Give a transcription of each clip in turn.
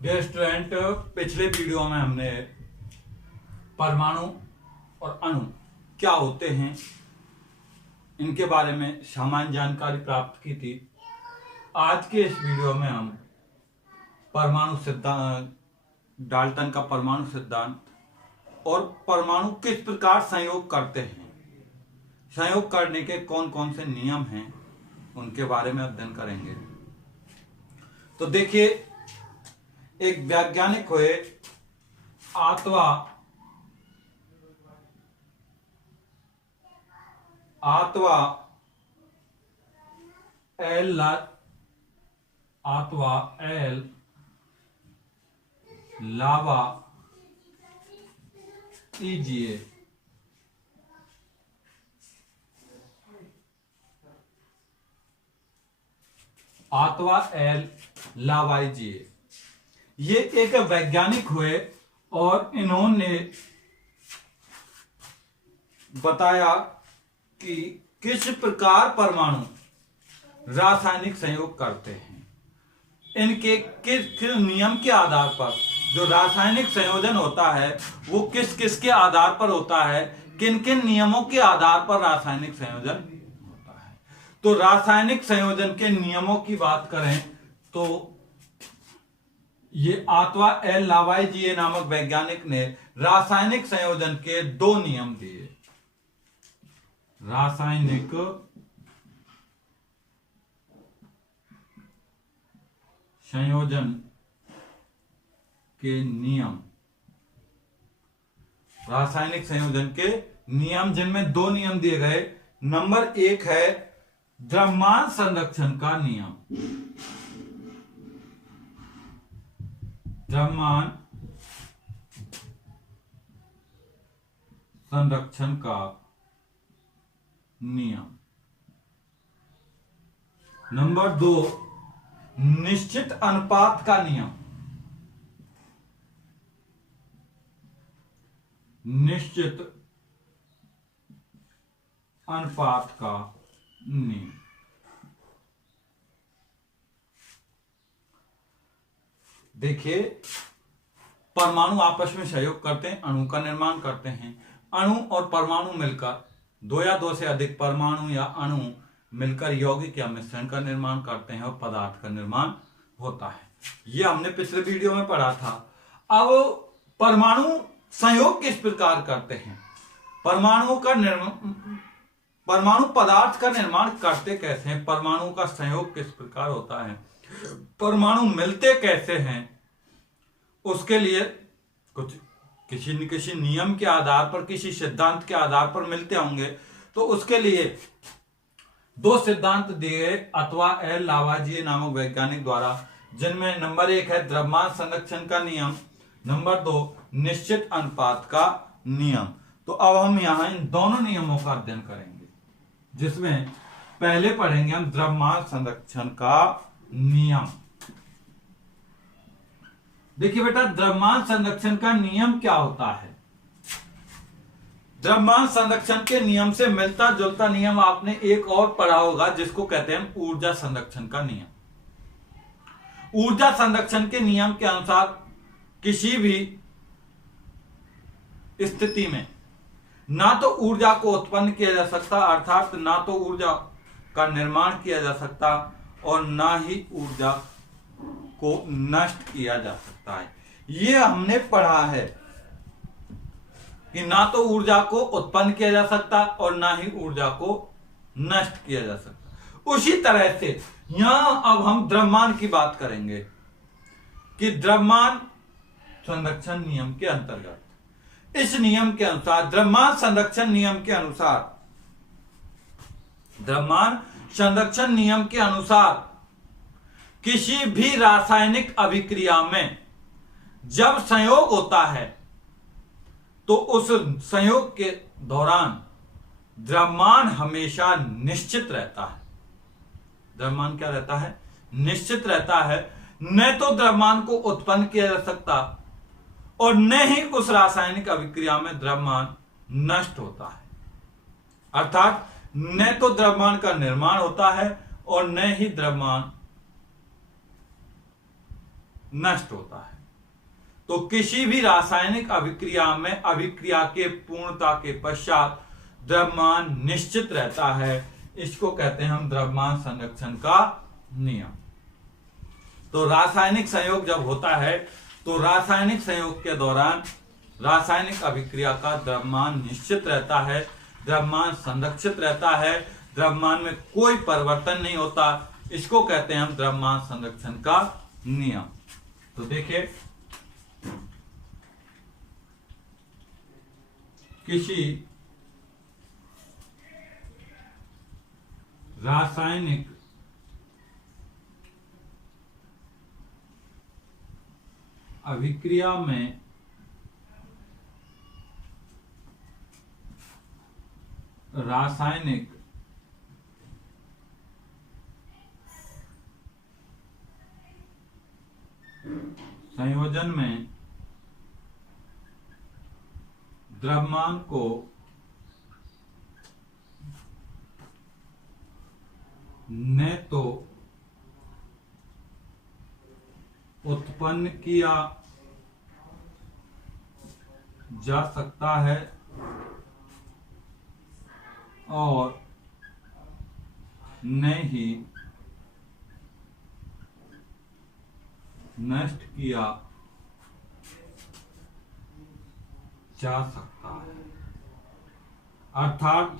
Dear student, पिछले video में हमने परमाणु और अणु क्या होते हैं इनके बारे में सामान्य जानकारी प्राप्त की थी। आज के इस वीडियो में हम परमाणु सिद्धांत, डाल्टन का परमाणु सिद्धांत और परमाणु किस प्रकार संयोग करते हैं, संयोग करने के कौन कौन से नियम हैं, उनके बारे में अध्ययन करेंगे। तो देखिए, एक वैज्ञानिक हुए आतवा एल लावा ईजीए। आतवा एल लावाईजीए ये एक वैज्ञानिक हुए और इन्होंने बताया कि किस प्रकार परमाणु रासायनिक संयोग करते हैं। इनके किस नियम के आधार पर जो रासायनिक संयोजन होता है वो किस किस के आधार पर होता है, किन किन नियमों के आधार पर रासायनिक संयोजन होता है। तो रासायनिक संयोजन के नियमों की बात करें तो ये आतवा एल लावाईजीए नामक वैज्ञानिक ने रासायनिक संयोजन के दो नियम दिए। रासायनिक संयोजन के नियम, रासायनिक संयोजन के नियम जिनमें दो नियम दिए गए। नंबर एक है द्रव्यमान संरक्षण का नियम। द्रव्यमान संरक्षण का नियम। नंबर दो निश्चित अनुपात का नियम। निश्चित अनुपात का नियम। देखिए, परमाणु आपस में सहयोग करते हैं, अणु का निर्माण करते हैं। अणु और परमाणु मिलकर दो या दो से अधिक परमाणु या अणु मिलकर यौगिक या मिश्रण का निर्माण करते हैं और पदार्थ का निर्माण होता है। यह हमने पिछले वीडियो में पढ़ा था। अब परमाणु संयोग किस प्रकार करते हैं, परमाणु पदार्थ का निर्माण करते कैसे हैं, परमाणु का संयोग किस प्रकार होता है, परमाणु मिलते कैसे हैं, उसके लिए कुछ किसी न किसी नियम के आधार पर, किसी सिद्धांत के आधार पर मिलते होंगे। तो उसके लिए दो सिद्धांत दिए अथवा एल लावाईजीए नामक वैज्ञानिक द्वारा, जिनमें नंबर एक है द्रव्यमान संरक्षण का नियम, नंबर दो निश्चित अनुपात का नियम। तो अब हम यहां इन दोनों नियमों का अध्ययन करेंगे, जिसमें पहले पढ़ेंगे हम द्रव्यमान संरक्षण का नियम। देखिए बेटा, द्रव्यमान संरक्षण का नियम क्या होता है। द्रव्यमान संरक्षण के नियम से मिलता जुलता नियम आपने एक और पढ़ा होगा, जिसको कहते हैं ऊर्जा संरक्षण का नियम। ऊर्जा संरक्षण के नियम के अनुसार किसी भी स्थिति में ना तो ऊर्जा को उत्पन्न किया जा सकता, अर्थात ना तो ऊर्जा का निर्माण किया जा सकता और ना ही ऊर्जा को नष्ट किया जा सकता है। यह हमने पढ़ा है कि ना तो ऊर्जा को उत्पन्न किया जा सकता और ना ही ऊर्जा को नष्ट किया जा सकता। उसी तरह से यहां अब हम द्रव्यमान की बात करेंगे कि द्रव्यमान संरक्षण नियम के अंतर्गत, इस नियम के अनुसार, द्रव्यमान संरक्षण नियम के अनुसार, द्रव्यमान संरक्षण नियम के अनुसार किसी भी रासायनिक अभिक्रिया में जब संयोग होता है तो उस संयोग के दौरान द्रव्यमान हमेशा निश्चित रहता है। द्रव्यमान क्या रहता है? निश्चित रहता है। न तो द्रव्यमान को उत्पन्न किया जा सकता और न ही उस रासायनिक अभिक्रिया में द्रव्यमान नष्ट होता है। अर्थात न तो द्रव्यमान का निर्माण होता है और न ही द्रव्यमान नष्ट होता है। तो किसी भी रासायनिक अभिक्रिया में अभिक्रिया के पूर्णता के पश्चात द्रव्यमान निश्चित रहता है। इसको कहते हैं हम द्रव्यमान संरक्षण का नियम। तो रासायनिक संयोग जब होता है तो रासायनिक संयोग के दौरान रासायनिक अभिक्रिया का द्रव्यमान निश्चित रहता है, द्रव्यमान संरक्षित रहता है, द्रव्यमान में कोई परिवर्तन नहीं होता। इसको कहते हैं हम द्रव्यमान संरक्षण का नियम। तो देखिए, किसी रासायनिक अभिक्रिया में रासायनिक संयोजन में द्रव्यमान को न तो उत्पन्न किया जा सकता है और न ही नष्ट किया जा सकता है। अर्थात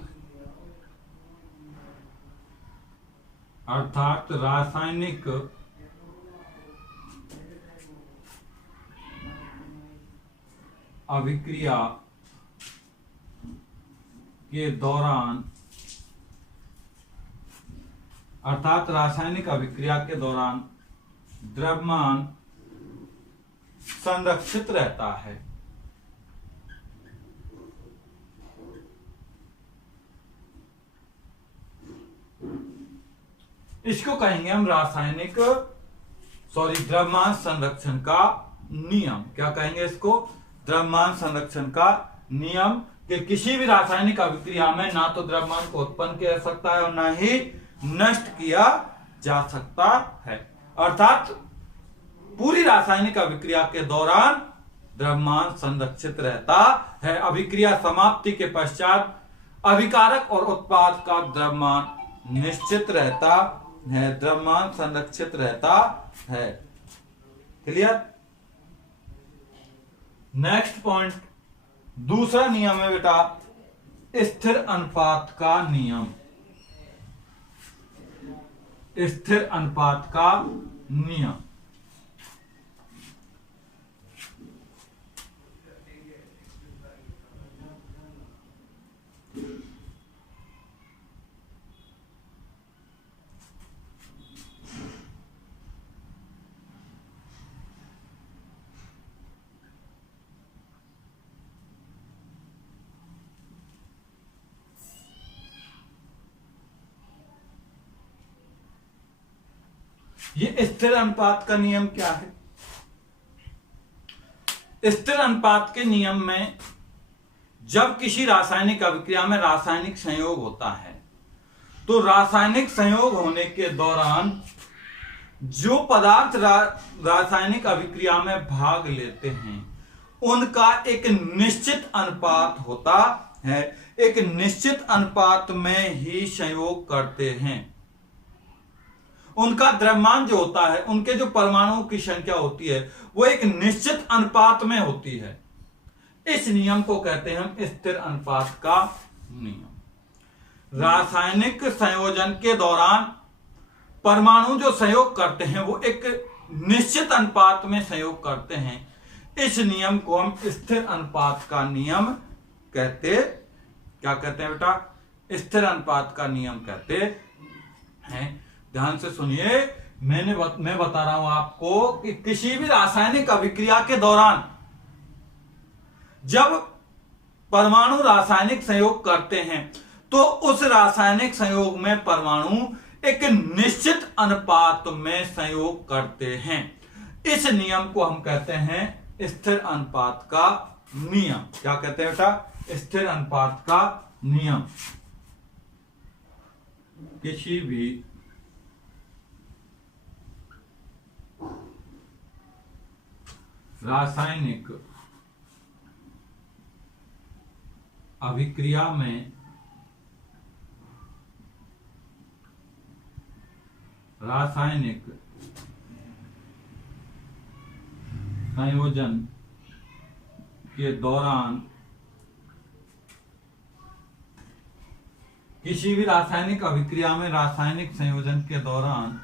रासायनिक अभिक्रिया के दौरान द्रव्यमान संरक्षित रहता है। इसको कहेंगे हम द्रव्यमान संरक्षण का नियम। क्या कहेंगे इसको? द्रव्यमान संरक्षण का नियम। कि किसी भी रासायनिक अभिक्रिया में ना तो द्रव्यमान को उत्पन्न किया जा सकता है और ना ही नष्ट किया जा सकता है। अर्थात पूरी रासायनिक अभिक्रिया के दौरान द्रव्यमान संरक्षित रहता है। अभिक्रिया समाप्ति के पश्चात अभिकारक और उत्पाद का द्रव्यमान निश्चित रहता है, द्रव्यमान संरक्षित रहता है। क्लियर? नेक्स्ट पॉइंट, दूसरा नियम है बेटा स्थिर अनुपात का नियम। स्थिर अनुपात का नियम ये स्थिर अनुपात का नियम क्या है? स्थिर अनुपात के नियम में जब किसी रासायनिक अभिक्रिया में रासायनिक संयोग होता है तो रासायनिक संयोग होने के दौरान जो पदार्थ रासायनिक अभिक्रिया में भाग लेते हैं उनका एक निश्चित अनुपात होता है। एक निश्चित अनुपात में ही संयोग करते हैं। उनका द्रव्यमान जो होता है, उनके जो परमाणुओं की संख्या होती है वो एक निश्चित अनुपात में होती है। इस नियम को कहते हैं हम स्थिर अनुपात का नियम। रासायनिक संयोजन के दौरान परमाणु जो संयोग करते हैं वो एक निश्चित अनुपात में संयोग करते हैं। इस नियम को हम स्थिर अनुपात का नियम कहते, क्या कहते हैं बेटा? स्थिर अनुपात का नियम कहते हैं। ध्यान से सुनिए, मैं बता रहा हूं आपको कि किसी भी रासायनिक अभिक्रिया के दौरान जब परमाणु रासायनिक संयोग करते हैं तो उस रासायनिक संयोग में परमाणु एक निश्चित अनुपात में संयोग करते हैं। इस नियम को हम कहते हैं स्थिर अनुपात का नियम। क्या कहते हैं बेटा? स्थिर अनुपात का नियम। किसी भी रासायनिक अभिक्रिया में रासायनिक संयोजन के दौरान किसी भी रासायनिक अभिक्रिया में रासायनिक संयोजन के दौरान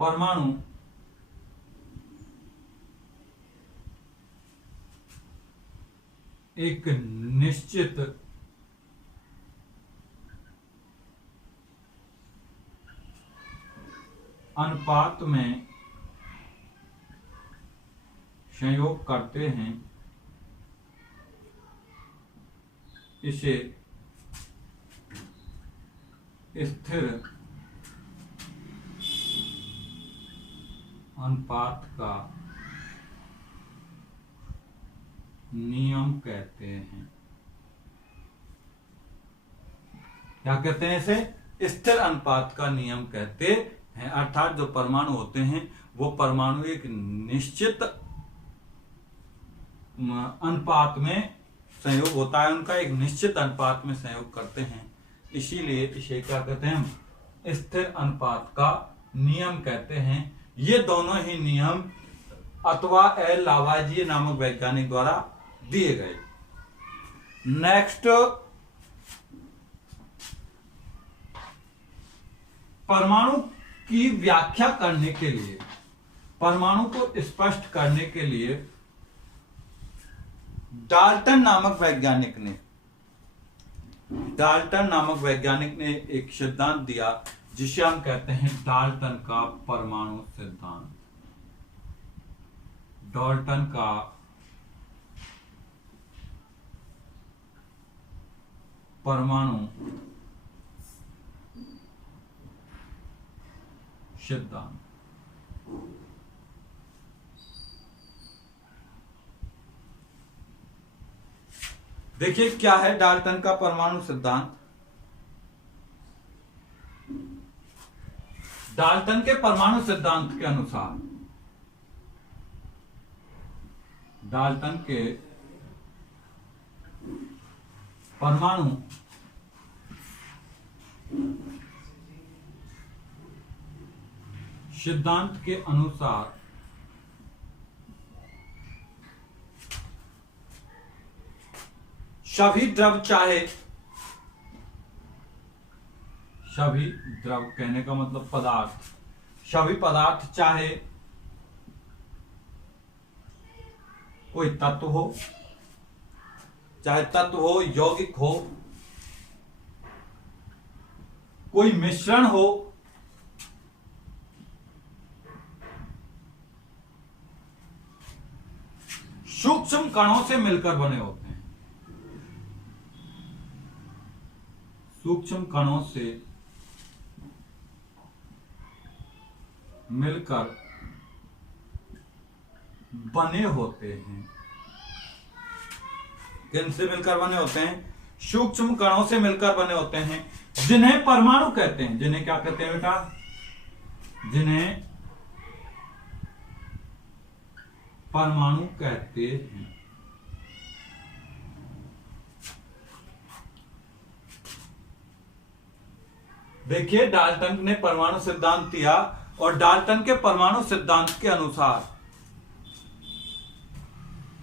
परमाणु एक निश्चित अनुपात में संयोग करते हैं, इसे स्थिर अनुपात का नियम कहते हैं। क्या कहते हैं इसे? स्थिर अनुपात का नियम कहते हैं। अर्थात जो परमाणु होते हैं वो परमाणु एक निश्चित अनुपात में संयोग होता है, उनका एक निश्चित अनुपात में संयोग करते हैं, इसीलिए इसे क्या कहते हैं? स्थिर अनुपात का नियम कहते हैं। ये दोनों ही नियम अथवा एल लावाजिए नामक वैज्ञानिक द्वारा दिए गए। नेक्स्ट, परमाणु की व्याख्या करने के लिए, परमाणु को स्पष्ट करने के लिए डाल्टन नामक वैज्ञानिक ने एक सिद्धांत दिया जिसे हम कहते हैं डाल्टन का परमाणु सिद्धांत। डाल्टन का परमाणु सिद्धांत। देखिए क्या है डाल्टन का परमाणु सिद्धांत। डाल्टन के परमाणु सिद्धांत के अनुसार, डाल्टन के परमाणु सिद्धांत के अनुसार सभी द्रव कहने का मतलब पदार्थ, सभी पदार्थ चाहे कोई तत्व हो, यौगिक हो, कोई मिश्रण हो, सूक्ष्म कणों से मिलकर बने होते हैं। सूक्ष्म कणों से मिलकर बने होते हैं। किनसे मिलकर बने होते हैं? सूक्ष्म कणों से मिलकर बने होते हैं, जिन्हें परमाणु कहते हैं। जिन्हें क्या कहते हैं बेटा? जिन्हें परमाणु कहते हैं। देखिए डाल्टन ने परमाणु सिद्धांत दिया और डाल्टन के परमाणु सिद्धांत के अनुसार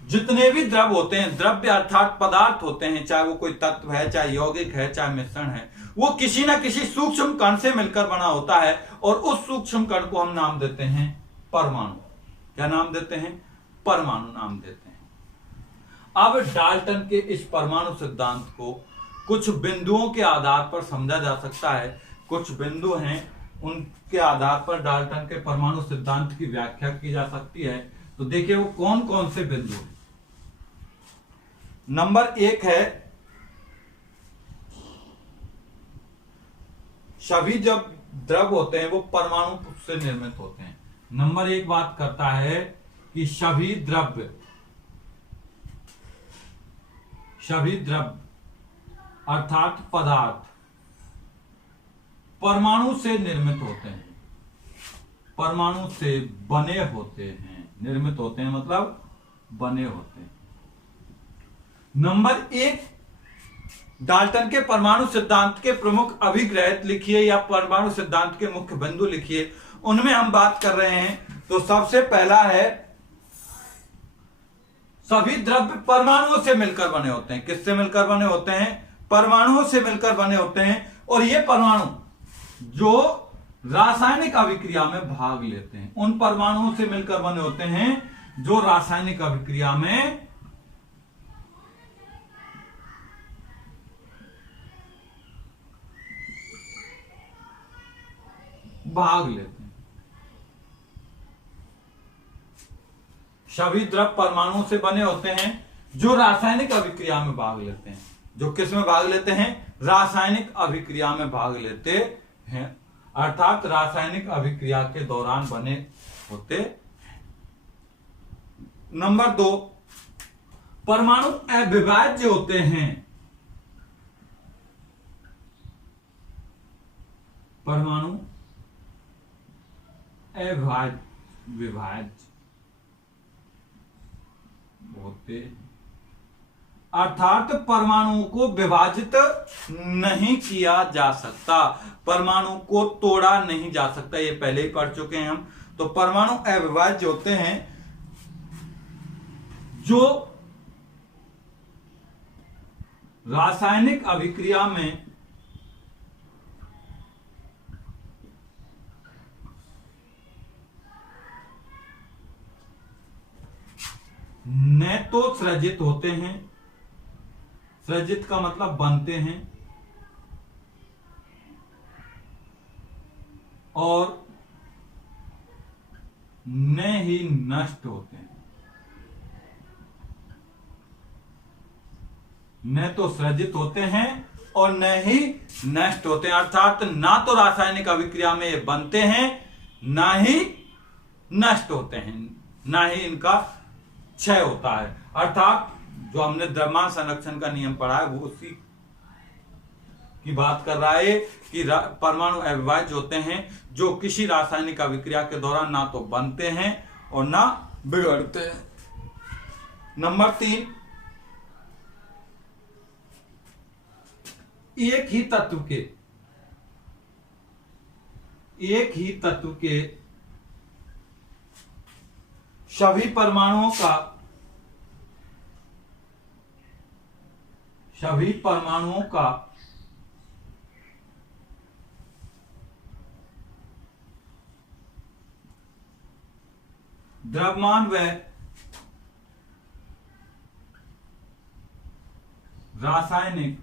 जितने भी द्रव होते हैं, द्रव्य अर्थात पदार्थ होते हैं, चाहे वो कोई तत्व है, चाहे यौगिक है, चाहे मिश्रण है, वो किसी ना किसी सूक्ष्म कण से मिलकर बना होता है और उस सूक्ष्म कण को हम नाम देते हैं परमाणु। क्या नाम देते हैं? परमाणु नाम देते हैं। अब डाल्टन के इस परमाणु सिद्धांत को कुछ बिंदुओं के आधार पर समझा जा सकता है। कुछ बिंदु हैं, उनके आधार पर डाल्टन के परमाणु सिद्धांत की व्याख्या की जा सकती है। तो देखिए वो कौन कौन से बिंदु हैं। नंबर 1 है, सभी जब द्रव होते हैं वो परमाणु से निर्मित होते हैं। नंबर 1 बात करता है कि सभी द्रव्य अर्थात पदार्थ परमाणु से निर्मित होते हैं। परमाणु से बने होते हैं, निर्मित होते हैं मतलब बने होते हैं। नंबर 1, डाल्टन के परमाणु सिद्धांत के प्रमुख अभिग्रहित लिखिए या परमाणु सिद्धांत के मुख्य बिंदु लिखिए। उनमें हम बात कर रहे हैं तो सबसे पहला है सभी द्रव्य परमाणुओं से मिलकर बने होते हैं। किससे मिलकर बने होते हैं? परमाणुओं से मिलकर बने होते हैं। और ये परमाणु जो रासायनिक अभिक्रिया में भाग लेते हैं, उन परमाणुओं से मिलकर बने होते हैं जो रासायनिक अभिक्रिया में भाग लेते हैं। सभी द्रव परमाणुओं से बने होते हैं जो रासायनिक अभिक्रिया में भाग लेते हैं। जो किस में भाग लेते हैं? रासायनिक अभिक्रिया में भाग लेते हैं, अर्थात रासायनिक अभिक्रिया के दौरान बने होते हैं। नंबर 2, परमाणु अविभाज्य होते हैं। परमाणु विभाज्य होते, अर्थात परमाणुओं को विभाजित नहीं किया जा सकता, परमाणु को तोड़ा नहीं जा सकता। ये पहले ही पढ़ चुके हैं हम। तो परमाणु अविभाज्य होते हैं जो रासायनिक अभिक्रिया में न तो सृजित होते हैं, सृजित का मतलब बनते हैं, और न ही नष्ट होते हैं। न तो सृजित होते हैं और न ही नष्ट होते हैं, अर्थात ना तो रासायनिक अभिक्रिया में ये बनते हैं, ना ही नष्ट होते हैं, ना ही इनका क्षय होता है। अर्थात जो हमने द्रव्यमान संरक्षण का नियम पढ़ा है वो उसी की बात कर रहा है कि परमाणु अविभाज्य होते हैं जो किसी रासायनिक अभिक्रिया के दौरान ना तो बनते हैं और ना बिगड़ते हैं। नंबर 3, एक ही तत्व के सभी परमाणुओं का द्रव्यमान व रासायनिक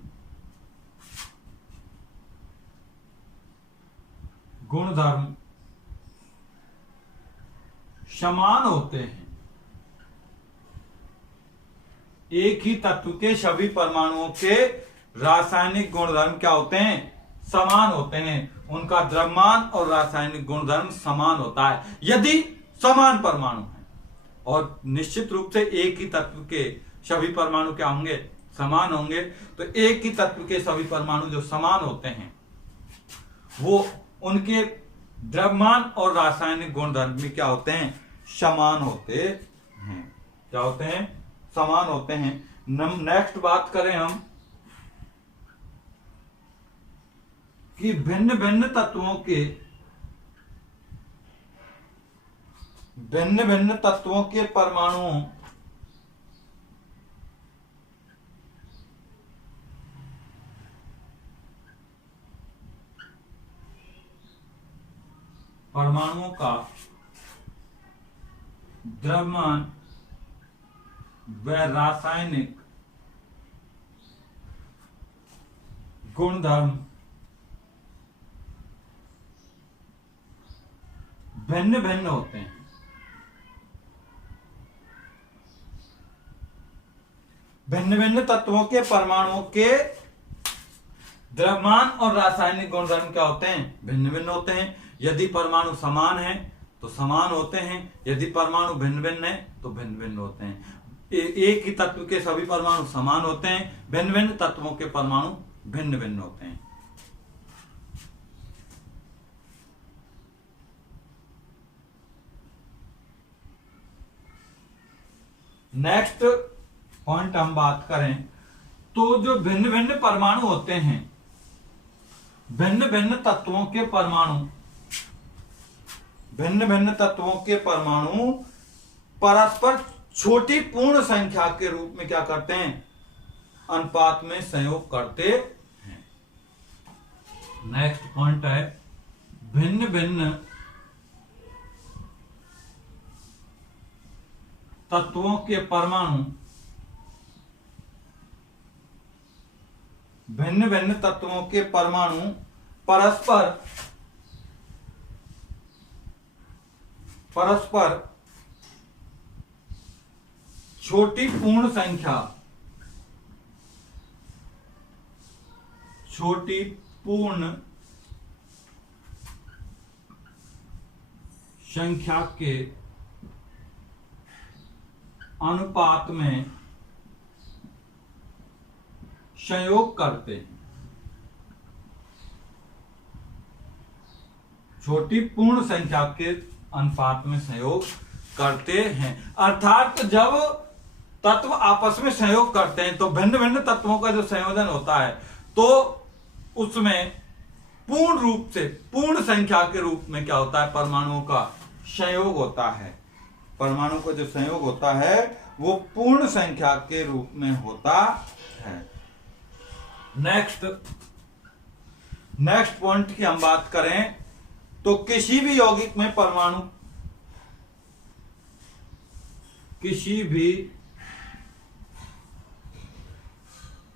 गुणधर्म समान होते हैं। एक ही तत्व के सभी परमाणुओं के रासायनिक गुणधर्म क्या होते हैं? समान होते हैं। उनका द्रव्यमान और रासायनिक गुणधर्म समान होता है यदि समान परमाणु है। और निश्चित रूप से एक ही तत्व के सभी परमाणु क्या होंगे? समान होंगे। तो एक ही तत्व के सभी परमाणु जो समान होते हैं वो उनके द्रव्यमान और रासायनिक गुणधर्म भी क्या होते हैं? समान होते हैं। क्या होते हैं? समान होते हैं। नेक्स्ट बात करें हम कि भिन्न भिन्न तत्वों के परमाणुओं का द्रव्यमान व रासायनिक गुणधर्म भिन्न भिन्न होते हैं। भिन्न भिन्न तत्वों के परमाणुओं के द्रव्यमान और रासायनिक गुणधर्म क्या होते हैं? भिन्न भिन्न होते हैं। यदि परमाणु समान है तो समान होते हैं, यदि परमाणु भिन्न भिन्न है तो भिन्न भिन्न होते हैं। एक ही तत्व के सभी परमाणु समान होते हैं, भिन्न भिन्न तत्वों के परमाणु भिन्न भिन्न होते हैं। नेक्स्ट पॉइंट हम बात करें तो जो भिन्न भिन्न परमाणु होते हैं, भिन्न भिन्न तत्वों के परमाणु, भिन्न भिन्न तत्वों के परमाणु परस्पर छोटी पूर्ण संख्या के रूप में क्या करते हैं, अनुपात में संयोग करते हैं। नेक्स्ट पॉइंट है भिन्न भिन्न तत्वों के परमाणु, भिन्न भिन्न तत्वों के परमाणु परस्पर छोटी पूर्ण संख्या, छोटी पूर्ण संख्या के अनुपात में संयोग करते हैं। छोटी पूर्ण संख्या के अनुपात में संयोग करते हैं, अर्थात जब तत्व आपस में संयोग करते हैं तो भिन्न भिन्न तत्वों का जो संयोजन होता है तो उसमें पूर्ण रूप से पूर्ण संख्या के रूप में क्या होता है, परमाणुओं का संयोग होता है। परमाणु का जो संयोग होता है वो पूर्ण संख्या के रूप में होता है। नेक्स्ट पॉइंट की हम बात करें तो किसी भी यौगिक में परमाणु, किसी भी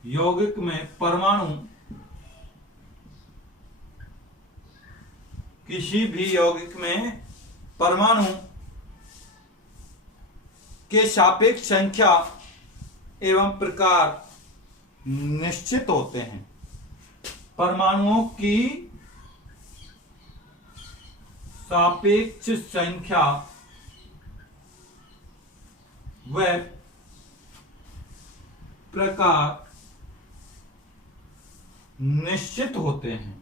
यौगिक में परमाणु, किसी भी यौगिक में परमाणु के सापेक्ष संख्या एवं प्रकार निश्चित होते हैं। परमाणुओं की सापेक्ष संख्या व प्रकार निश्चित होते हैं।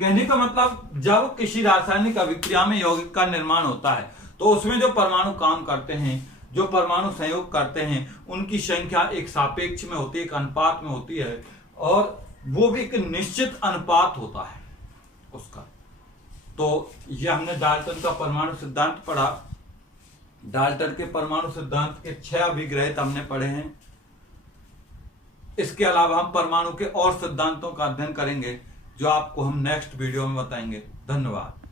कहने का मतलब जब किसी रासायनिक अभिक्रिया में यौगिक का निर्माण होता है तो उसमें जो परमाणु काम करते हैं, जो परमाणु संयोग करते हैं, उनकी संख्या एक सापेक्ष में होती है, एक अनुपात में होती है, और वो भी एक निश्चित अनुपात होता है उसका। तो ये हमने डाल्टन का परमाणु सिद्धांत पढ़ा। डाल्टन के परमाणु सिद्धांत के 6 अभिग्रहित हमने पढ़े हैं। इसके अलावा हम परमाणु के और सिद्धांतों का अध्ययन करेंगे जो आपको हम नेक्स्ट वीडियो में बताएंगे। धन्यवाद।